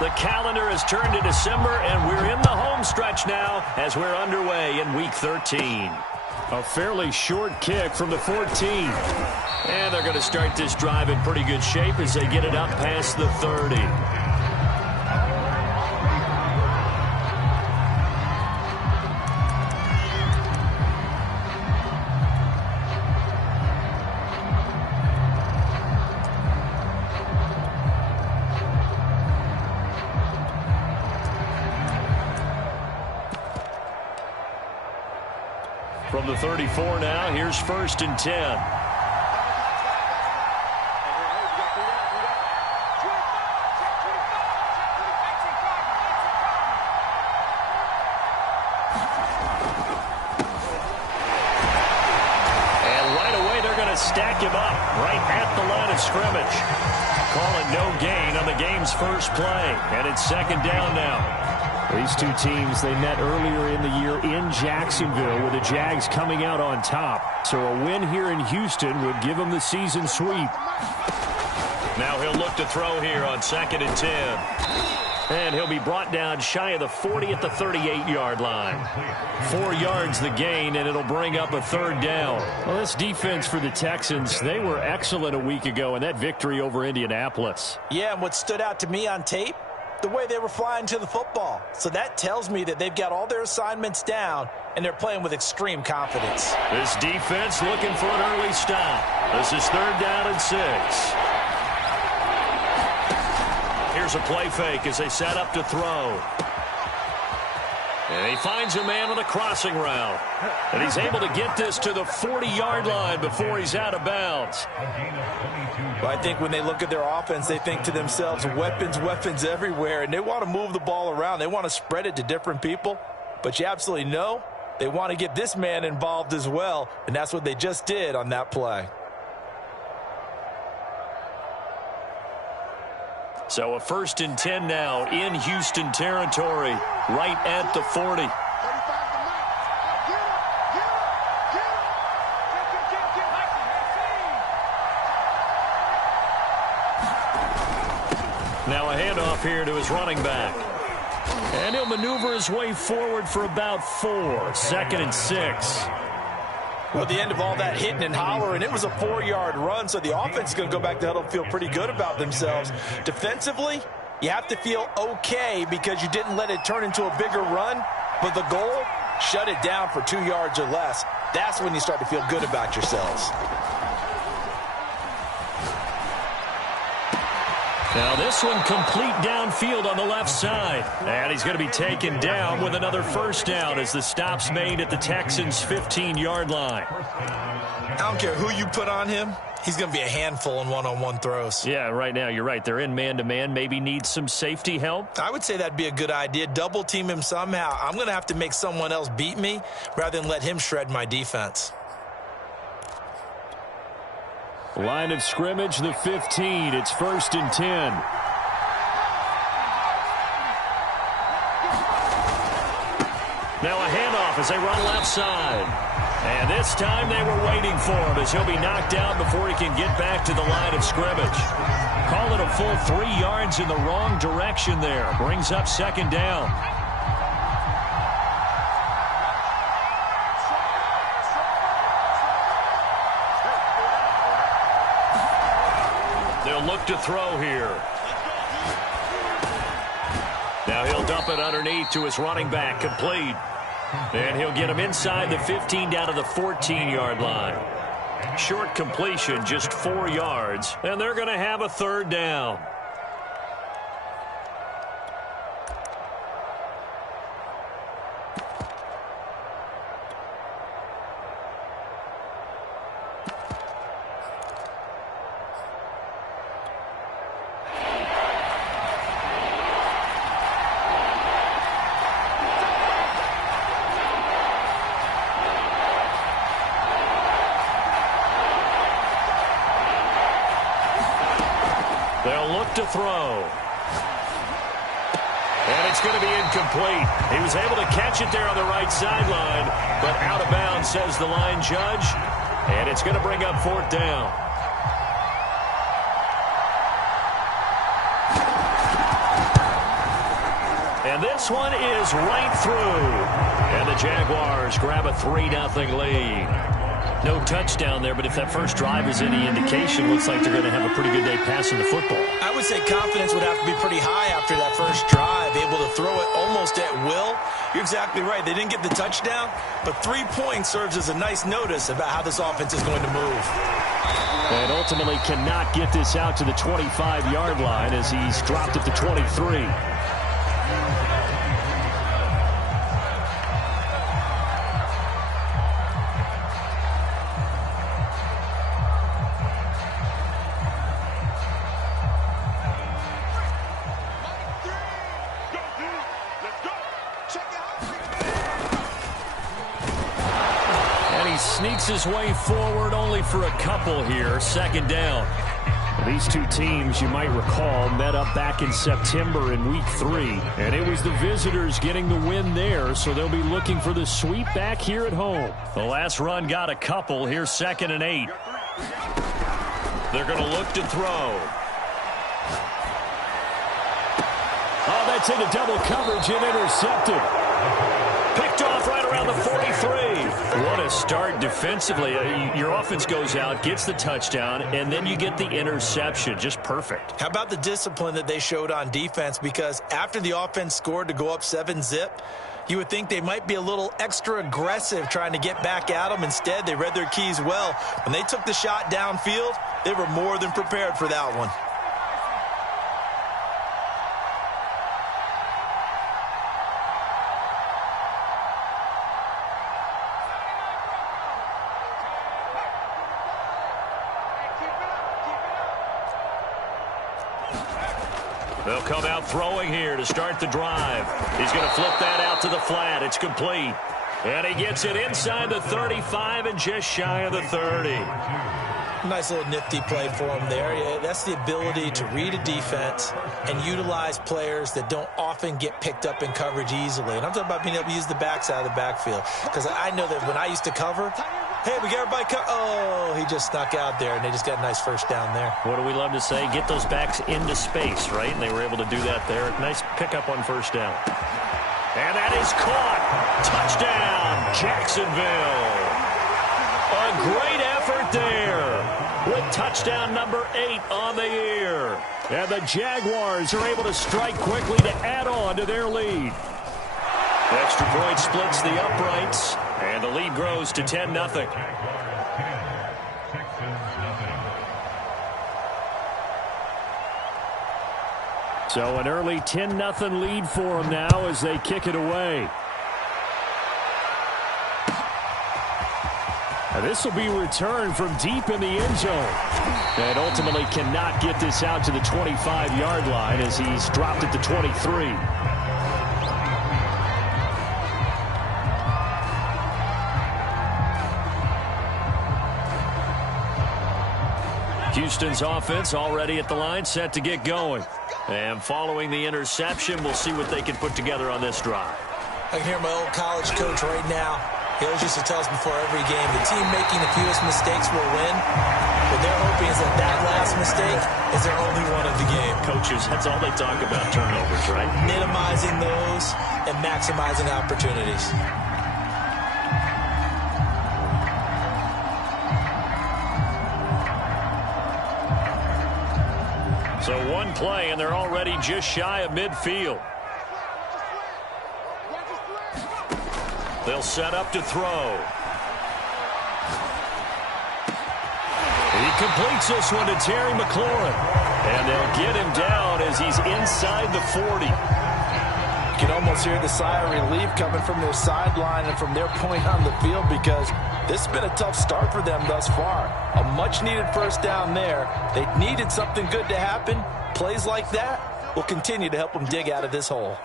The calendar has turned to December, and we're in the home stretch now as we're underway in Week 13. A fairly short kick from the 14. And they're going to start this drive in pretty good shape as they get it up past the 30. From the 34 now, here's 1st and 10. And right away, they're going to stack him up right at the line of scrimmage. Call it no gain on the game's first play. And it's 2nd down now. These two teams, they met earlier in the year in Jacksonville with the Jags coming out on top. So a win here in Houston would give them the season sweep. Now he'll look to throw here on 2nd and 10. And he'll be brought down shy of the 40 at the 38-yard line. 4 yards the gain, and it'll bring up a 3rd down. Well, this defense for the Texans, they were excellent a week ago in that victory over Indianapolis. Yeah, and what stood out to me on tape, the way they were flying to the football. So that tells me that they've got all their assignments down, and they're playing with extreme confidence. This defense looking for an early stop. This is 3rd down and 6. Here's a play fake as they set up to throw. And he finds a man with a crossing route. And he's able to get this to the 40-yard line before he's out of bounds. Well, I think when they look at their offense, they think to themselves, weapons, weapons everywhere. And they want to move the ball around. They want to spread it to different people. But you absolutely know they want to get this man involved as well. And that's what they just did on that play. So a 1st and 10 now in Houston territory, right at the 40. Now a handoff here to his running back. And he'll maneuver his way forward for about 4. 2nd and 6. Well, at the end of all that hitting and hollering, it was a 4-yard run, so the offense is going to go back to huddle and feel pretty good about themselves. Defensively, you have to feel okay because you didn't let it turn into a bigger run, but the goal, shut it down for 2 yards or less. That's when you start to feel good about yourselves. Now this one complete downfield on the left side. And he's going to be taken down with another 1st down as the stop's made at the Texans' 15-yard line. I don't care who you put on him. He's going to be a handful in one-on-one throws. Yeah, right now you're right. They're in man-to-man. Maybe needs some safety help. I would say that'd be a good idea. Double team him somehow. I'm going to have to make someone else beat me rather than let him shred my defense. Line of scrimmage, the 15. It's 1st and 10. Now a handoff as they run left side. And this time they were waiting for him as he'll be knocked out before he can get back to the line of scrimmage. Call it a full 3 yards in the wrong direction there. Brings up 2nd down. They'll look to throw here. Now he'll dump it underneath to his running back, complete. And he'll get him inside the 15 down to the 14-yard line. Short completion, just 4 yards, and they're going to have a 3rd down. They'll look to throw. And it's going to be incomplete. He was able to catch it there on the right sideline, but out of bounds, says the line judge. And it's going to bring up 4th down. And this one is right through. And the Jaguars grab a 3-0 lead. No touchdown there, but if that first drive is any indication, looks like they're going to have a pretty good day passing the football. I would say confidence would have to be pretty high after that first drive, able to throw it almost at will. You're exactly right. They didn't get the touchdown, but 3 points serves as a nice notice about how this offense is going to move. And ultimately cannot get this out to the 25-yard line as he's dropped at the 23. Sneaks his way forward only for a couple here. Second down. These two teams, you might recall, met up back in September in Week 3. And it was the visitors getting the win there, so they'll be looking for the sweep back here at home. The last run got a couple. Here's 2nd and 8. They're going to look to throw. Oh, that's into double coverage and intercepted. Picked off right around the 43. What a start defensively. Your offense goes out, gets the touchdown, and then you get the interception. Just perfect. How about the discipline that they showed on defense? Because after the offense scored to go up 7-zip, you would think they might be a little extra aggressive trying to get back at them. Instead, they read their keys well. When they took the shot downfield, they were more than prepared for that one. They'll come out throwing here to start the drive. He's going to flip that out to the flat. It's complete. And he gets it inside the 35 and just shy of the 30. Nice little nifty play for him there. Yeah, that's the ability to read a defense and utilize players that don't often get picked up in coverage easily. And I'm talking about being able to use the backside of the backfield. Because I know that when I used to cover, hey, we got everybody oh, he just snuck out there, and they just got a nice first down there. What do we love to say? Get those backs into space, right? And they were able to do that there. Nice pickup on first down. And that is caught. Touchdown, Jacksonville. A great effort there with touchdown number 8 on the year. And the Jaguars are able to strike quickly to add on to their lead. Extra point splits the uprights, and the lead grows to 10-0. So an early 10-0 lead for them now as they kick it away. And this will be returned from deep in the end zone. And ultimately cannot get this out to the 25-yard line as he's dropped at the 23. Houston's offense already at the line, set to get going. And following the interception, we'll see what they can put together on this drive. I can hear my old college coach right now. He always used to tell us before every game, the team making the fewest mistakes will win. What they're hoping is that that last mistake is their only one of the game. Coaches, that's all they talk about, turnovers, right? Minimizing those and maximizing opportunities. So one play, and they're already just shy of midfield. They'll set up to throw. He completes this one to Terry McLaurin. And they'll get him down as he's inside the 40. You can almost hear the sigh of relief coming from their sideline and from their point on the field, because this has been a tough start for them thus far. A much-needed first down there. They needed something good to happen. Plays like that will continue to help them dig out of this hole.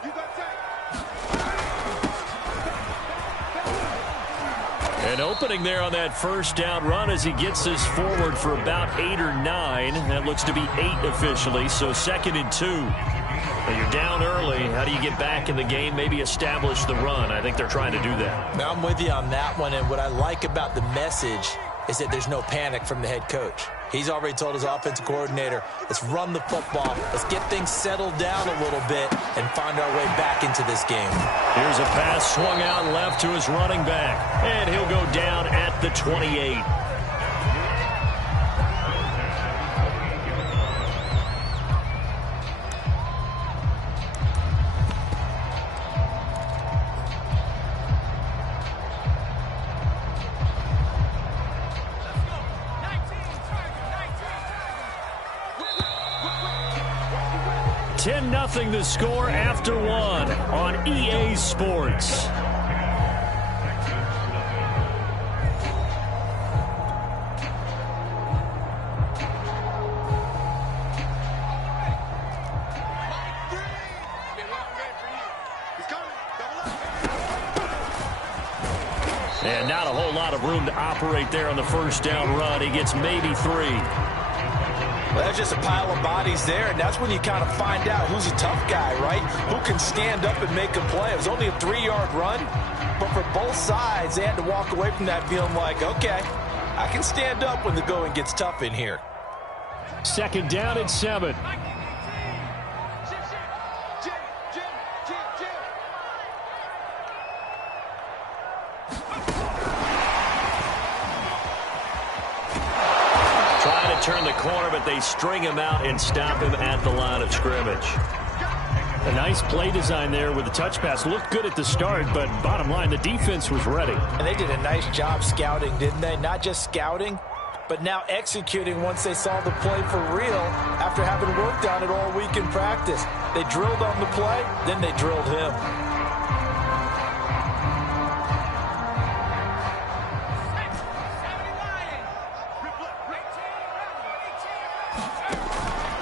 An opening there on that first down run as he gets this forward for about 8 or 9. That looks to be 8 officially, so 2nd and 2. Now you're down early. How do you get back in the game? Maybe establish the run. I think they're trying to do that. Now I'm with you on that one, and what I like about the message is that there's no panic from the head coach. He's already told his offensive coordinator, let's run the football, let's get things settled down a little bit and find our way back into this game. Here's a pass swung out left to his running back, and he'll go down at the 28. Nothing the score after one on EA Sports. And not a whole lot of room to operate there on the first down run. He gets maybe 3. Well, that's just a pile of bodies there, and that's when you kind of find out who's a tough guy, right? Who can stand up and make a play. It was only a 3-yard run, but for both sides, they had to walk away from that feeling like, okay, I can stand up when the going gets tough in here. Second down and 7. Turn the corner, but they string him out and stop him at the line of scrimmage. A nice play design there with the touch pass. Looked good at the start, but bottom line, the defense was ready. And they did a nice job scouting, didn't they? Not just scouting, but now executing once they saw the play for real after having worked on it all week in practice. They drilled on the play, then they drilled him.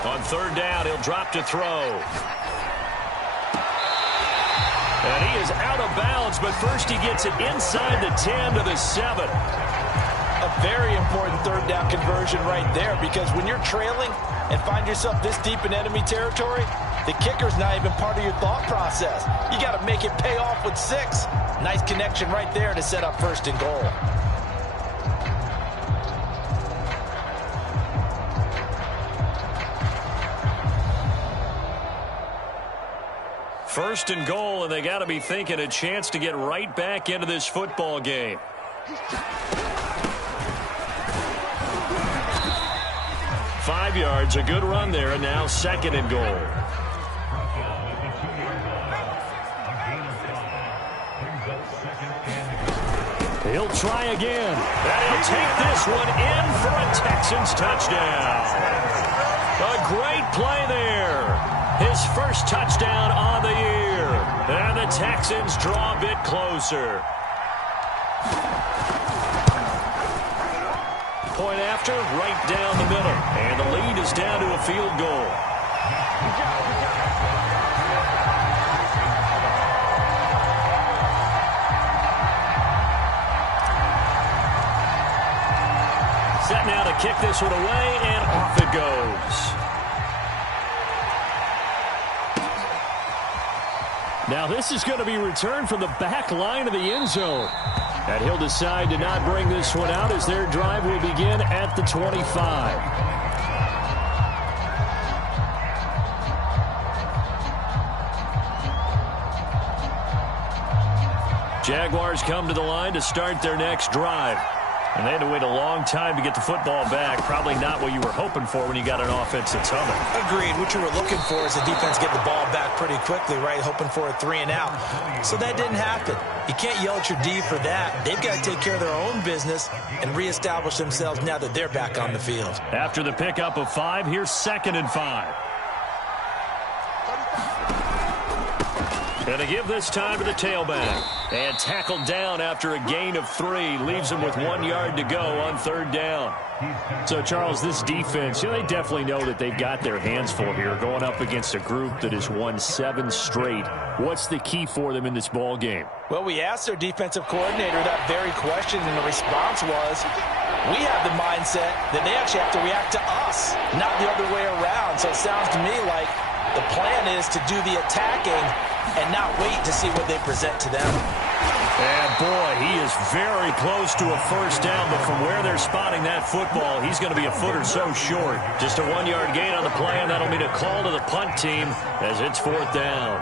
On third down, he'll drop to throw. And he is out of bounds, but first he gets it inside the 10 to the 7. A very important third down conversion right there, because when you're trailing and find yourself this deep in enemy territory, the kicker's not even part of your thought process. You got to make it pay off with 6. Nice connection right there to set up first and goal. First and goal, and they got to be thinking a chance to get right back into this football game. Five yards, a good run there, and now second and goal. He'll try again. And he'll take this one in for a Texans touchdown. A great play there. His first touchdown on the year. And the Texans draw a bit closer. Point after, right down the middle. And the lead is down to a field goal. Set now to kick this one away, and off it goes. Now this is going to be returned from the back line of the end zone. And he'll decide to not bring this one out as their drive will begin at the 25. Jaguars come to the line to start their next drive. And they had to wait a long time to get the football back. Probably not what you were hoping for when you got an offense that's humming. Agreed. What you were looking for is the defense getting the ball back pretty quickly, right? Hoping for a 3 and out. So that didn't happen. You can't yell at your D for that. They've got to take care of their own business and reestablish themselves now that they're back on the field. After the pickup of 5, here's 2nd and 5. And to give this time to the tailback. And tackled down after a gain of 3. Leaves him with 1 yard to go on third down. So, Charles, this defense, they definitely know that they've got their hands full here going up against a group that has won 7 straight. What's the key for them in this ball game? Well, we asked their defensive coordinator that very question, and the response was, we have the mindset that they actually have to react to us, not the other way around. So it sounds to me like the plan is to do the attacking and not wait to see what they present to them. And, boy, he is very close to a first down, but from where they're spotting that football, he's going to be a foot or so short. Just a 1-yard gain on the play, and that'll mean a call to the punt team as it's 4th down.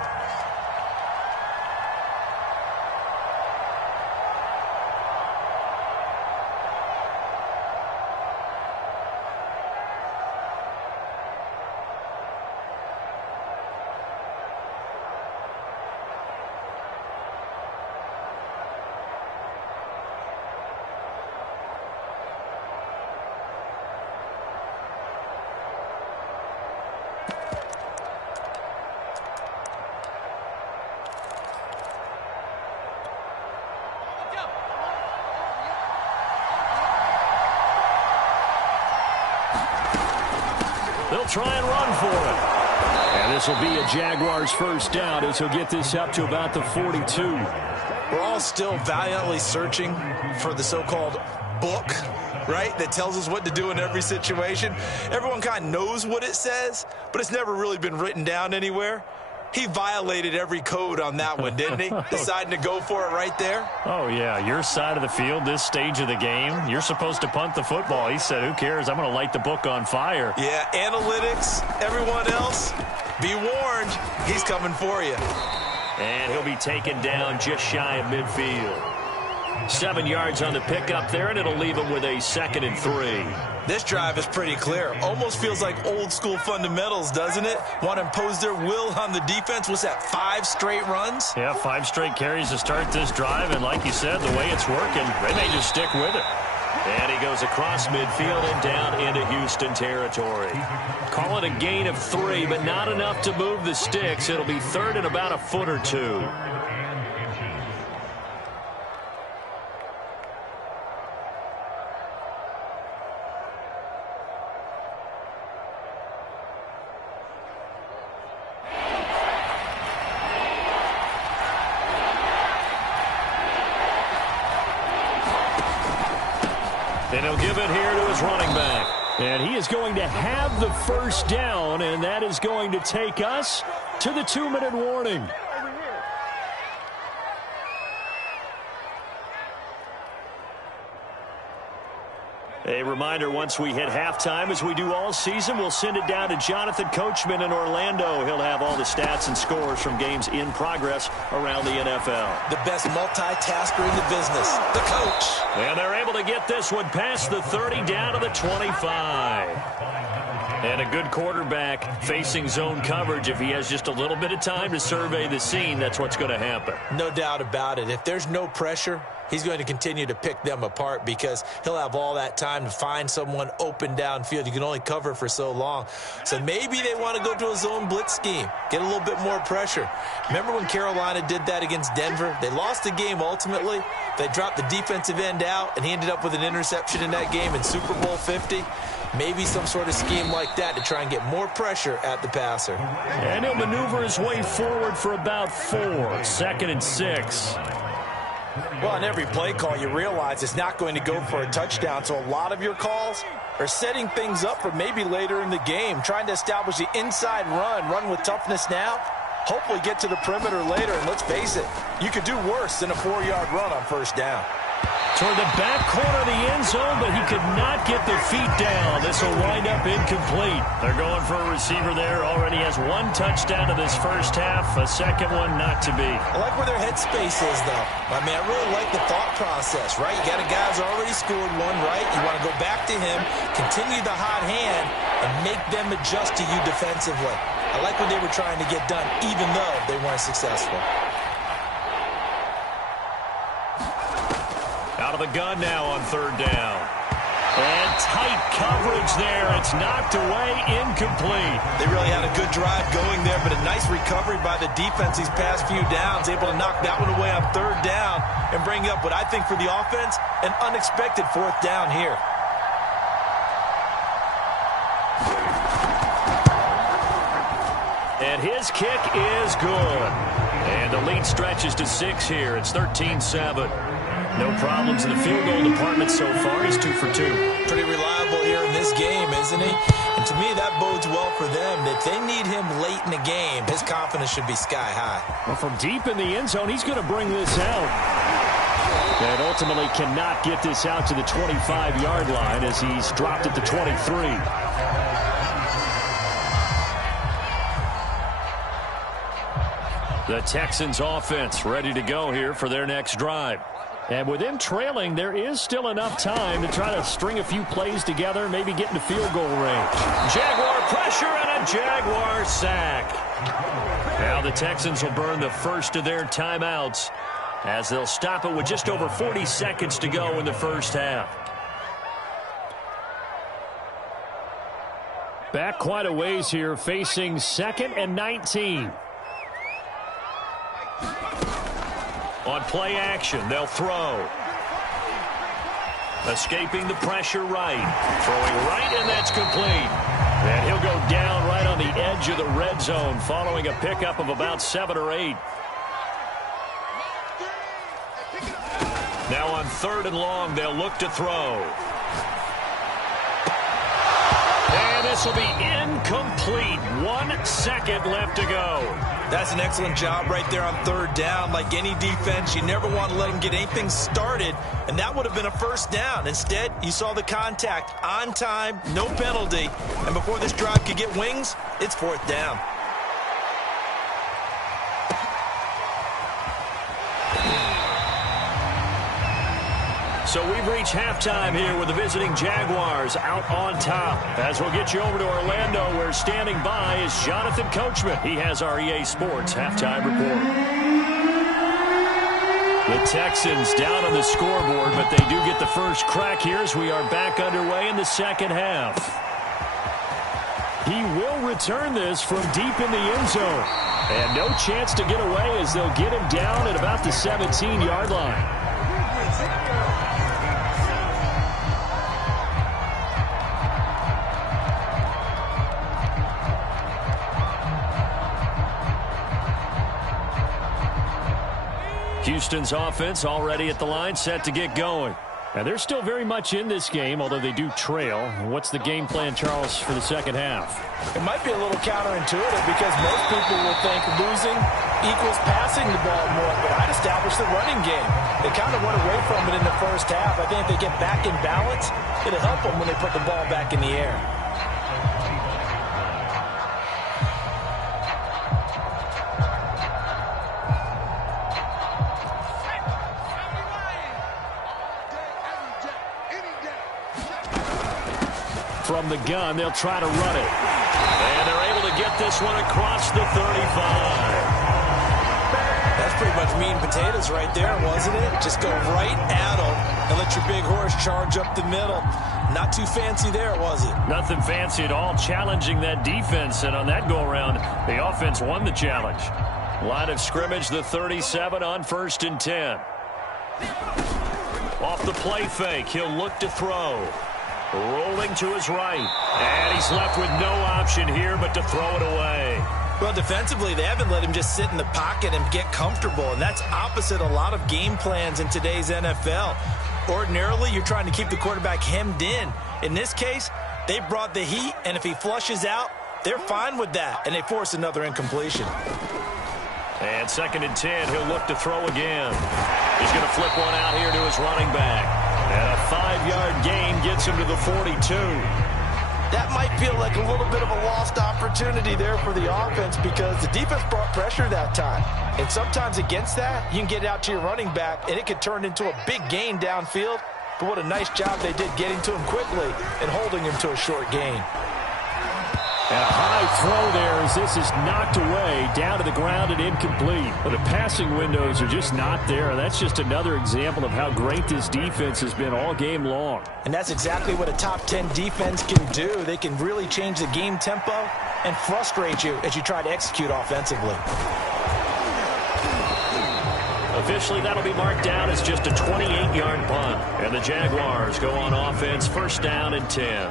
They'll try and run for it. And this will be a Jaguars first down as he'll get this up to about the 42. We're all still valiantly searching for the so-called book, right, that tells us what to do in every situation. Everyone kind of knows what it says, but it's never really been written down anywhere. He violated every code on that one, didn't he? Deciding to go for it right there. Oh, yeah, your side of the field, this stage of the game, you're supposed to punt the football. He said, who cares? I'm going to light the book on fire. Yeah, analytics, everyone else, be warned, he's coming for you. And he'll be taken down just shy of midfield. 7 yards on the pickup there, and it'll leave him with a 2nd and 3. This drive is pretty clear. Almost feels like old school fundamentals, doesn't it? Want to impose their will on the defense. What's that, 5 straight runs? Yeah, 5 straight carries to start this drive, and like you said, the way it's working, they may just stick with it. And he goes across midfield and down into Houston territory. Call it a gain of 3, but not enough to move the sticks. It'll be 3rd and about a foot or 2. And he'll give it here to his running back. And he is going to have the first down, and that is going to take us to the 2-minute warning. A reminder, once we hit halftime, as we do all season, we'll send it down to Jonathan Coachman in Orlando. He'll have all the stats and scores from games in progress around the NFL. The best multitasker in the business, the coach. And they're able to get this one past the 30 down to the 25. And a good quarterback facing zone coverage. If he has just a little bit of time to survey the scene, that's what's going to happen. No doubt about it. If there's no pressure, he's going to continue to pick them apart because he'll have all that time to find someone open downfield. You can only cover for so long. So maybe they want to go to a zone blitz scheme, get a little bit more pressure. Remember when Carolina did that against Denver? They lost the game ultimately. They dropped the defensive end out, and he ended up with an interception in that game in Super Bowl 50. Maybe some sort of scheme like that to try and get more pressure at the passer. And he'll maneuver his way forward for about 4. 2nd and 6. Well, in every play call, you realize it's not going to go for a touchdown, so a lot of your calls are setting things up for maybe later in the game, trying to establish the inside run with toughness now, hopefully get to the perimeter later, and let's face it, you could do worse than a 4-yard run on first down. Toward the back corner of the end zone, but he could not get the feet down. This will wind up incomplete. They're going for a receiver there. Already has 1 touchdown to this first half. A second one not to be. I like where their headspace is, though. I mean, I really like the thought process, right? You got a guy who's already scored 1, right? You want to go back to him, continue the hot hand, and make them adjust to you defensively. I like what they were trying to get done, even though they weren't successful. Out of the gun now on 3rd down. And tight coverage there. It's knocked away, incomplete. They really had a good drive going there, but a nice recovery by the defense these past few downs, able to knock that one away on 3rd down and bring up what I think for the offense, an unexpected 4th down here. And his kick is good. And the lead stretches to 6 here. It's 13-7. No problems in the field goal department so far. He's 2 for 2. Pretty reliable here in this game, isn't he? And to me, that bodes well for them. If they need him late in the game, his confidence should be sky high. Well, from deep in the end zone, he's going to bring this out. And ultimately cannot get this out to the 25-yard line as he's dropped at the 23. The Texans offense ready to go here for their next drive. And with them trailing, there is still enough time to try to string a few plays together, maybe get into field goal range. Jaguar pressure and a Jaguar sack. Now the Texans will burn the first of their timeouts as they'll stop it with just over 40 seconds to go in the first half. Back quite a ways here, facing 2nd and 19. On play action, they'll throw. Escaping the pressure right. Throwing right, and that's complete. And he'll go down right on the edge of the red zone following a pickup of about 7 or 8. Now on 3rd and long, they'll look to throw. And this will be incomplete. 1 second left to go. That's an excellent job right there on 3rd down. Like any defense, you never want to let them get anything started, and that would have been a first down. Instead, you saw the contact on time, no penalty, and before this drive could get wings, it's 4th down. So we've reached halftime here with the visiting Jaguars out on top. As we'll get you over to Orlando, where standing by is Jonathan Coachman. He has our EA Sports halftime report. The Texans down on the scoreboard, but they do get the first crack here as we are back underway in the second half. He will return this from deep in the end zone. And no chance to get away as they'll get him down at about the 17-yard line. Houston's offense already at the line, set to get going. And they're still very much in this game, although they do trail. What's the game plan, Charles, for the second half? It might be a little counterintuitive because most people will think losing equals passing the ball more, but I'd establish the running game. They kind of went away from it in the first half. I think if they get back in balance, it'll help them when they put the ball back in the air. From the gun, they'll try to run it. And they're able to get this one across the 35. That's pretty much meat and potatoes right there, wasn't it? Just go right at them and let your big horse charge up the middle. Not too fancy there, was it? Nothing fancy at all, challenging that defense. And on that go-around, the offense won the challenge. Line of scrimmage, the 37 on 1st and 10. Off the play fake, he'll look to throw. Rolling to his right. And he's left with no option here but to throw it away. Well, defensively, they haven't let him just sit in the pocket and get comfortable, and that's opposite a lot of game plans in today's NFL. Ordinarily, you're trying to keep the quarterback hemmed in. In this case, they brought the heat, and if he flushes out, they're fine with that, and they force another incompletion. And 2nd and 10, he'll look to throw again. He's going to flip one out here to his running back. And a 5-yard gain gets him to the 42. That might feel like a little bit of a lost opportunity there for the offense because the defense brought pressure that time. And sometimes against that, you can get out to your running back, and it could turn into a big gain downfield. But what a nice job they did getting to him quickly and holding him to a short gain. And a high throw there as this is knocked away, down to the ground and incomplete. But the passing windows are just not there. That's just another example of how great this defense has been all game long. And that's exactly what a top 10 defense can do. They can really change the game tempo and frustrate you as you try to execute offensively. Officially, that'll be marked down as just a 28-yard punt. And the Jaguars go on offense, 1st down and 10.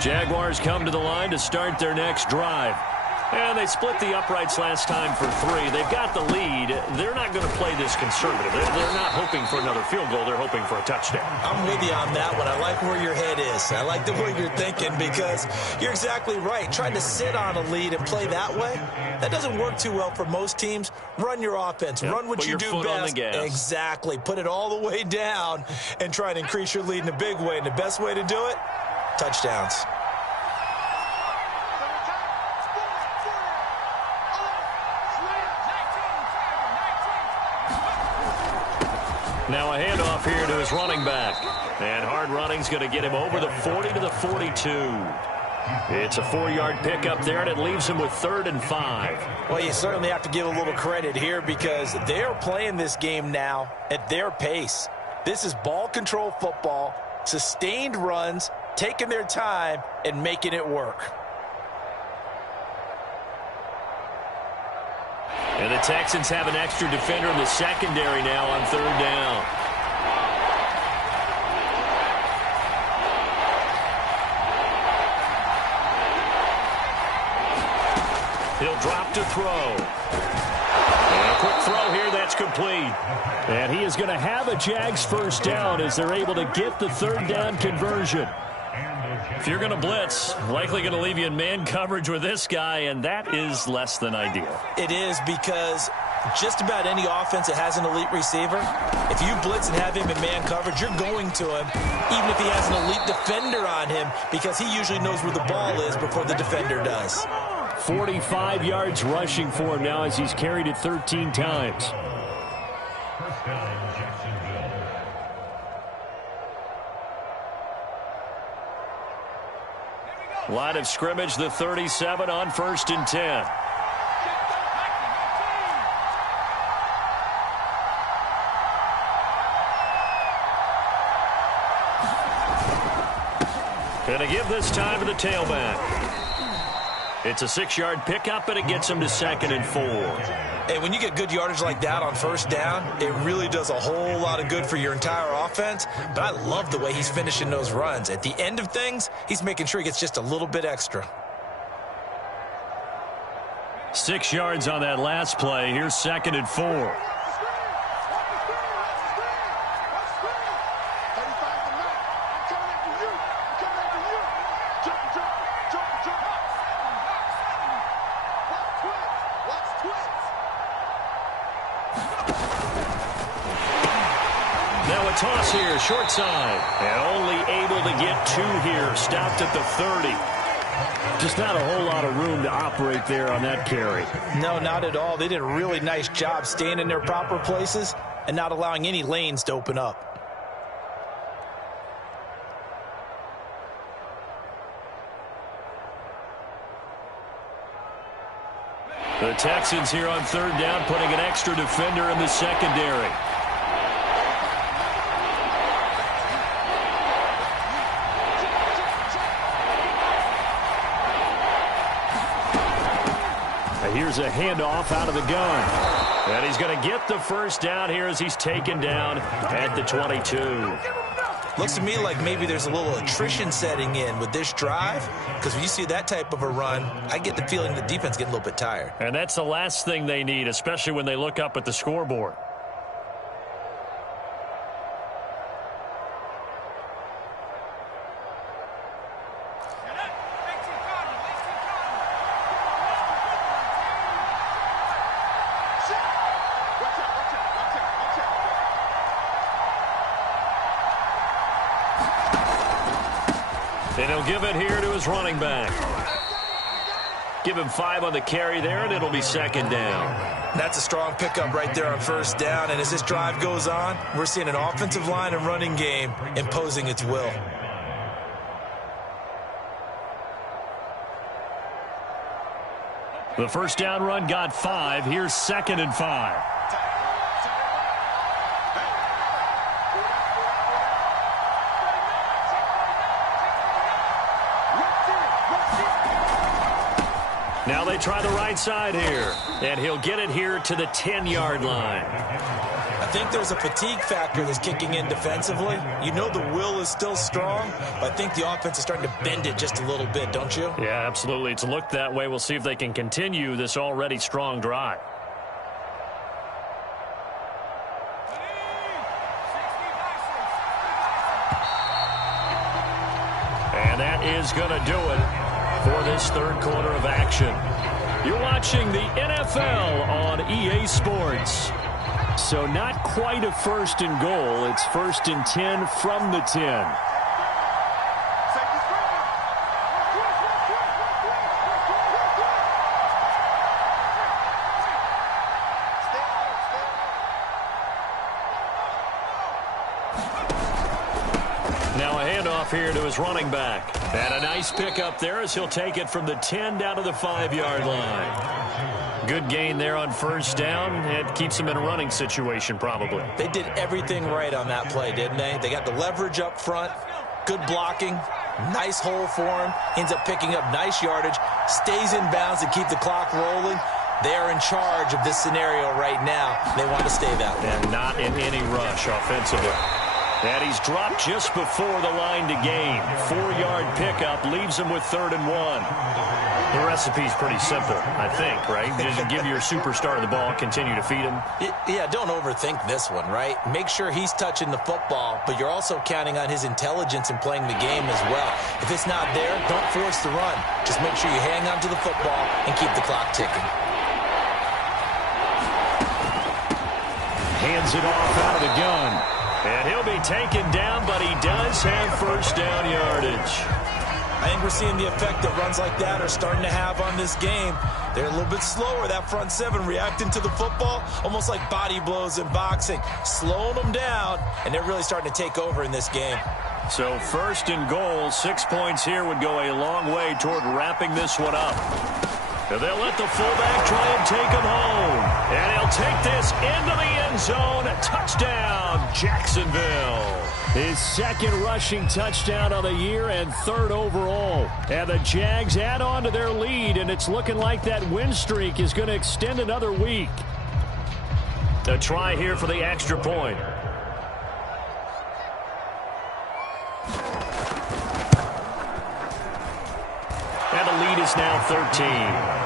Jaguars come to the line to start their next drive. And they split the uprights last time for 3. They've got the lead. They're not going to play this conservative. They're not hoping for another field goal. They're hoping for a touchdown. I'm with you on that one. I like where your head is. I like the way you're thinking because you're exactly right. Trying to sit on a lead and play that way, that doesn't work too well for most teams. Run your offense. Yep. Run what you do best. Exactly. Put it all the way down and try to increase your lead in a big way. And the best way to do it, touchdowns. Now a handoff here to his running back. And hard running's going to get him over the 40 to the 42. It's a 4-yard pickup there, and it leaves him with 3rd and 5. Well, you certainly have to give a little credit here because they're playing this game now at their pace. This is ball control football, sustained runs, taking their time, and making it work. And the Texans have an extra defender in the secondary now on 3rd down. He'll drop to throw. And a quick throw here, that's complete. And he is going to have a Jags first down as they're able to get the 3rd down conversion. If you're going to blitz, likely going to leave you in man coverage with this guy, and that is less than ideal. It is because just about any offense that has an elite receiver, if you blitz and have him in man coverage, you're going to him, even if he has an elite defender on him, because he usually knows where the ball is before the defender does. 45 yards rushing for him now as he's carried it 13 times. Line of scrimmage, the 37 on 1st and 10. Gonna give this time to the tailback. It's a 6-yard pickup, and it gets him to 2nd and 4. Hey, when you get good yardage like that on 1st down, it really does a whole lot of good for your entire offense. But I love the way he's finishing those runs. At the end of things, he's making sure he gets just a little bit extra. 6 yards on that last play. Here's 2nd and 4. Now a toss here, short side. And only able to get 2 here. Stopped at the 30. Just not a whole lot of room to operate there on that carry. No, not at all. They did a really nice job staying in their proper places and not allowing any lanes to open up. The Texans here on 3rd down, putting an extra defender in the secondary. Here's a handoff out of the gun. And he's going to get the first down here as he's taken down at the 22. Looks to me like maybe there's a little attrition setting in with this drive, because when you see that type of a run, I get the feeling the defense getting a little bit tired. And that's the last thing they need, especially when they look up at the scoreboard. And he'll give it here to his running back. Give him 5 on the carry there, and it'll be 2nd down. That's a strong pickup right there on 1st down. And as this drive goes on, we're seeing an offensive line and running game imposing its will. The 1st down run got 5. Here's 2nd and 5. Now they try the right side here, and he'll get it here to the 10-yard line. think there's a fatigue factor that's kicking in defensively. You know the will is still strong, but I think the offense is starting to bend it just a little bit, don't you? Yeah, absolutely. It's looked that way. We'll see if they can continue this already strong drive. And that is going to do it for this third quarter of action. You're watching the NFL on EA Sports. So not quite a first and goal. It's 1st and 10 from the 10. Now a handoff here to his running back. And a nice pickup there as he'll take it from the 10 down to the 5-yard line. Good gain there on first down. It keeps him in a running situation probably. They did everything right on that play, didn't they? They got the leverage up front, good blocking, nice hole for him, ends up picking up nice yardage, stays in bounds to keep the clock rolling. They are in charge of this scenario right now. They want to stay that way. And not in any rush offensively. And he's dropped just before the line to gain. 4-yard pickup leaves him with 3rd and 1. The recipe's pretty simple, I think, right? Just give your superstar the ball, continue to feed him. Yeah, don't overthink this one, right? Make sure he's touching the football, but you're also counting on his intelligence in playing the game as well. If it's not there, don't force the run. Just make sure you hang on to the football and keep the clock ticking. Hands it off out of the gun. And he'll be taken down, but he does have first down yardage. I think we're seeing the effect that runs like that are starting to have on this game. They're a little bit slower, that front seven, reacting to the football, almost like body blows in boxing, slowing them down, and they're really starting to take over in this game. So 1st and goal, 6 points here would go a long way toward wrapping this one up. And they'll let the fullback try and take him home. And he'll take this into the end zone. Touchdown, Jacksonville. His 2nd rushing touchdown of the year and 3rd overall. And the Jags add on to their lead, and it's looking like that win streak is going to extend another week. A try here for the extra point. And the lead is now 13.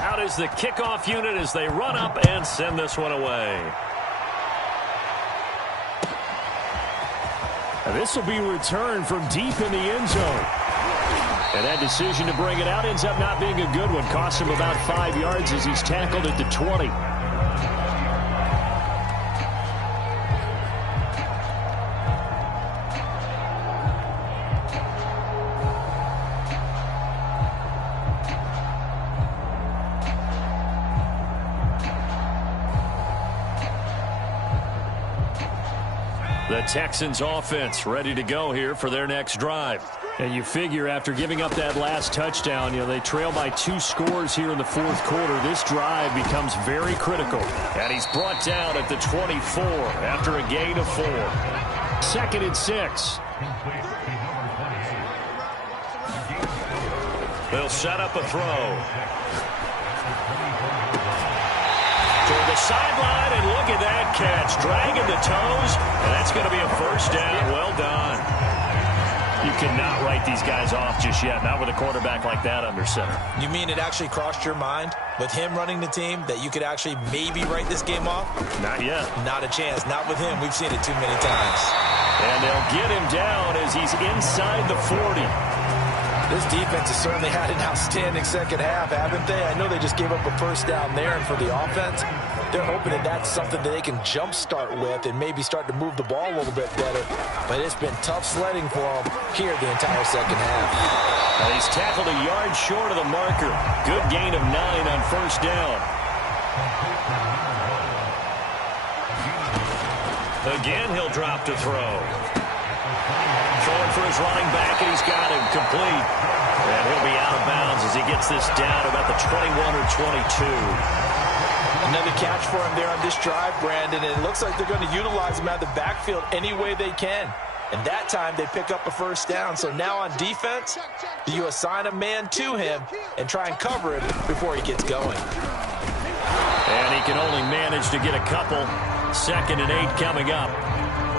Out is the kickoff unit as they run up and send this one away. And this will be returned from deep in the end zone. And that decision to bring it out ends up not being a good one. Cost him about 5 yards as he's tackled at the 20. The Texans offense ready to go here for their next drive. And you figure after giving up that last touchdown, they trail by 2 scores here in the 4th quarter. This drive becomes very critical. And he's brought down at the 24 after a gain of 4. 2nd and 6. They'll set up a throw. Toward the sideline, and look at that catch. Dragging the toes, and that's going to be a first down. Well done. You cannot write these guys off just yet, not with a quarterback like that under center. You mean it actually crossed your mind with him running the team that you could actually maybe write this game off? Not yet. Not a chance. Not with him. We've seen it too many times. And they'll get him down as he's inside the 40. This defense has certainly had an outstanding second half, haven't they? I know they just gave up a first down there, and for the offense, they're hoping that that's something that they can jumpstart with and maybe start to move the ball a little bit better. But it's been tough sledding for them here the entire second half. And he's tackled a yard short of the marker. Good gain of 9 on first down. Again, he'll drop to throw. Throwing for his running back, and he's got him complete. And he'll be out of bounds as he gets this down about the 21 or 22. Another catch for him there on this drive, Brandon, and it looks like they're going to utilize him out of the backfield any way they can. And that time they pick up a first down. So now on defense, you assign a man to him and try and cover him before he gets going. And he can only manage to get a couple. 2nd and 8 coming up.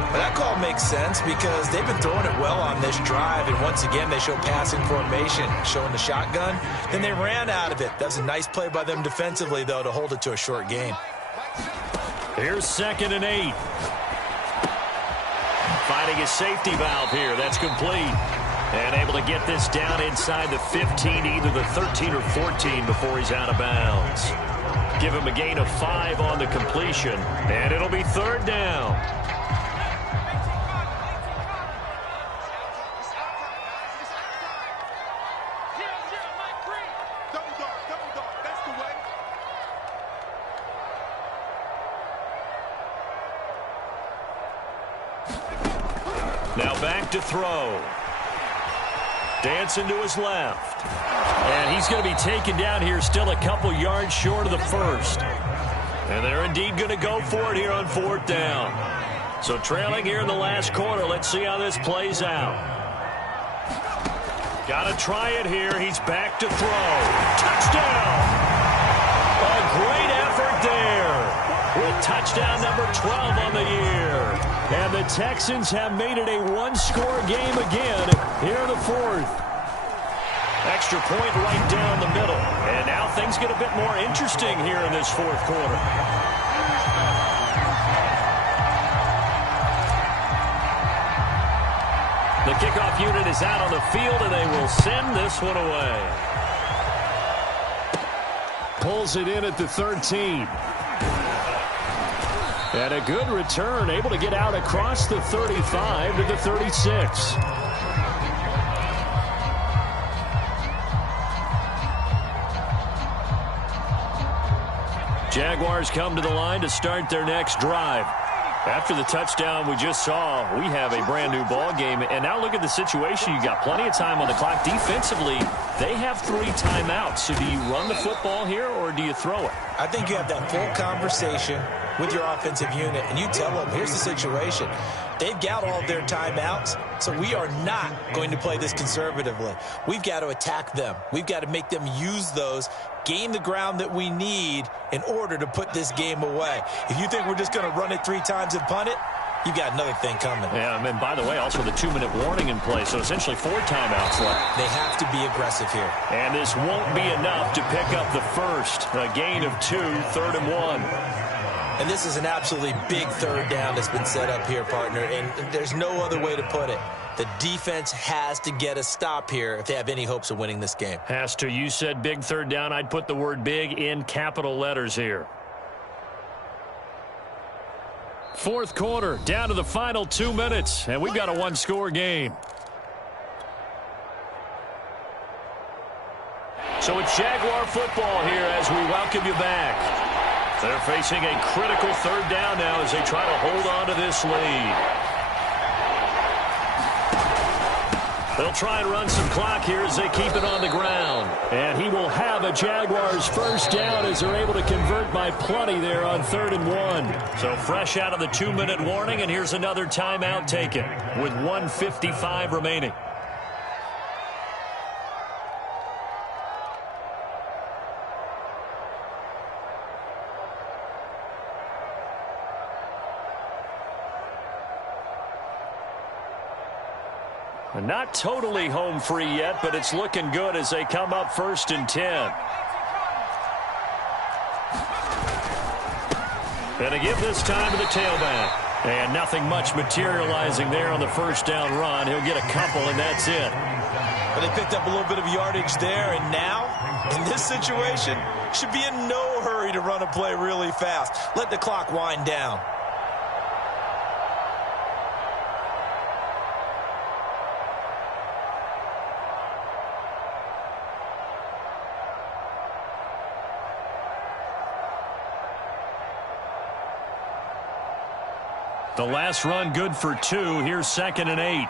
Well, that call makes sense because they've been throwing it well on this drive, and once again they show passing formation, showing the shotgun. Then they ran out of it. That's a nice play by them defensively, though, to hold it to a short gain. Here's 2nd and 8. Finding a safety valve here. That's complete. And able to get this down inside the 15, either the 13 or 14 before he's out of bounds. Give him a gain of 5 on the completion, and it'll be 3rd down. Now back to throw. Dancing to his left. And he's going to be taken down here still a couple yards short of the first. And they're indeed going to go for it here on 4th down. So trailing here in the last quarter. Let's see how this plays out. Got to try it here. He's back to throw. Touchdown! A great effort there. With touchdown number 12 on the year. And the Texans have made it a one-score game again here in the 4th. Extra point right down the middle. And now things get a bit more interesting here in this 4th quarter. The kickoff unit is out on the field, and they will send this one away. Pulls it in at the 13. And a good return, able to get out across the 35 to the 36. Jaguars come to the line to start their next drive. After the touchdown we just saw, we have a brand new ball game. And now look at the situation. You got plenty of time on the clock. Defensively, they have 3 timeouts. So do you run the football here or do you throw it? I think you have that full conversation with your offensive unit, and you tell them, here's the situation. They've got all of their timeouts, so we are not going to play this conservatively. We've got to attack them. We've got to make them use those, gain the ground that we need in order to put this game away. If you think we're just going to run it 3 times and punt it, you've got another thing coming. Yeah, and by the way, also the 2-minute warning in play, so essentially 4 timeouts left. They have to be aggressive here. And this won't be enough to pick up the first. A gain of 2, 3rd and 1. And this is an absolutely big 3rd down that's been set up here, partner, and there's no other way to put it. The defense has to get a stop here if they have any hopes of winning this game. Has to. You said big 3rd down. I'd put the word big in capital letters here. 4th quarter, down to the final 2 minutes, and we've got a 1-score game. So it's Jaguar football here as we welcome you back. They're facing a critical 3rd down now as they try to hold on to this lead. They'll try and run some clock here as they keep it on the ground. And he will have a Jaguars first down as they're able to convert by plenty there on 3rd and 1. So fresh out of the 2-minute warning, and here's another timeout taken with 1:55 remaining. Not totally home free yet, but it's looking good as they come up 1st and 10. And to give this time to the tailback. And nothing much materializing there on the 1st down run. He'll get a couple, and that's it. Well, they picked up a little bit of yardage there, and now, in this situation, should be in no hurry to run a play really fast. Let the clock wind down. The last run good for 2. Here's 2nd and 8.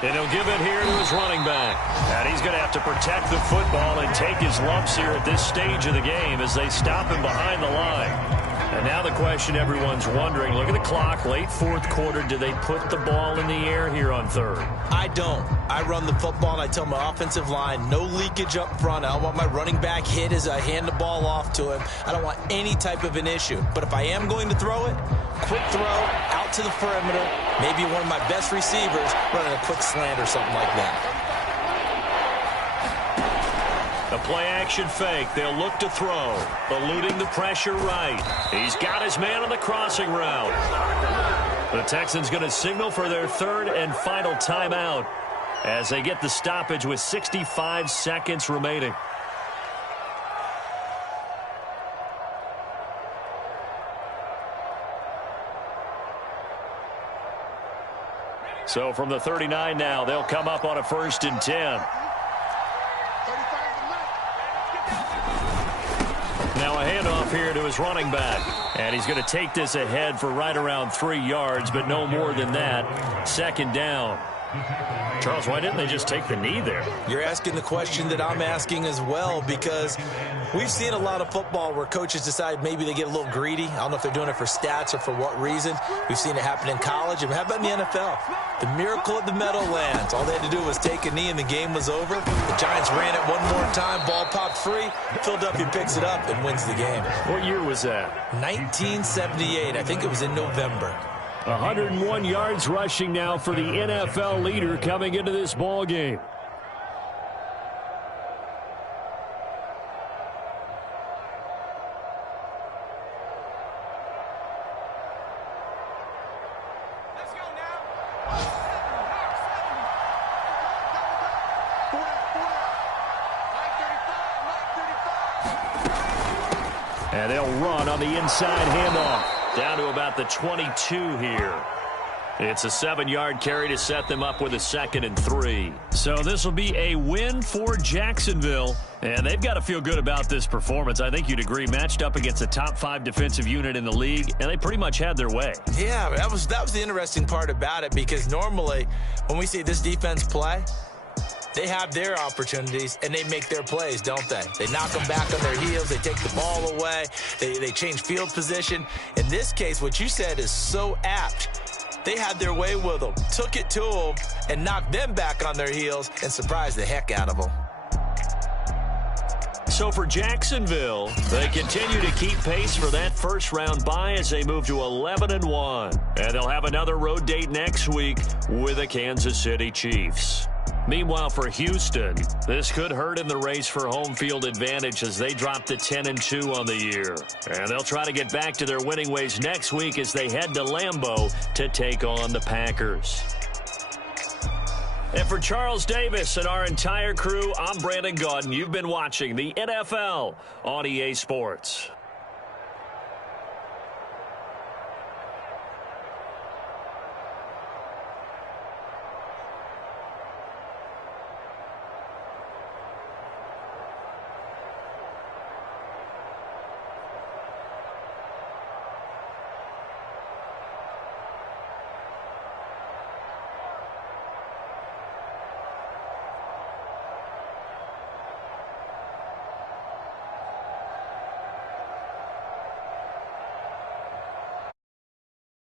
And he'll give it here to his running back. And he's going to have to protect the football and take his lumps here at this stage of the game as they stop him behind the line. And now the question everyone's wondering, look at the clock, late fourth quarter, do they put the ball in the air here on third? I don't. I run the football and I tell my offensive line, no leakage up front. I don't want my running back hit as I hand the ball off to him. I don't want any type of an issue. But if I am going to throw it, quick throw out to the perimeter, maybe one of my best receivers running a quick slant or something like that. The play-action fake. They'll look to throw. Eluding the pressure right. He's got his man on the crossing route. The Texans going to signal for their third and final timeout as they get the stoppage with 65 seconds remaining. So from the 39 now, they'll come up on a 1st and 10. Now a handoff here to his running back. And he's going to take this ahead for right around 3 yards, but no more than that. 2nd down. Charles, why didn't they just take the knee there? You're asking the question that I'm asking as well, because we've seen a lot of football where coaches decide maybe they get a little greedy. I don't know if they're doing it for stats or for what reason. We've seen it happen in college. And how about in the NFL? The miracle at the Meadowlands. All they had to do was take a knee and the game was over. The Giants ran it one more time. Ball popped free. Philadelphia picks it up and wins the game. What year was that? 1978. I think it was in November. 101 yards rushing now for the NFL leader coming into this ball game. Let's go now. And they'll run on the inside handoff. Down to about the 22 here. It's a 7-yard carry to set them up with a 2nd and 3. So this will be a win for Jacksonville. And they've got to feel good about this performance. I think you'd agree, matched up against a top 5 defensive unit in the league, and they pretty much had their way. Yeah, that was the interesting part about it, because normally when we see this defense play, they have their opportunities, and they make their plays, don't they? They knock them back on their heels. They take the ball away. They change field position. In this case, what you said is so apt. They had their way with them, took it to them, and knocked them back on their heels and surprised the heck out of them. So for Jacksonville, they continue to keep pace for that first-round bye as they move to 11-1. And they'll have another road date next week with the Kansas City Chiefs. Meanwhile, for Houston, this could hurt in the race for home field advantage as they drop to 10-2 on the year. And they'll try to get back to their winning ways next week as they head to Lambeau to take on the Packers. And for Charles Davis and our entire crew, I'm Brandon Gaudin. You've been watching the NFL on EA Sports.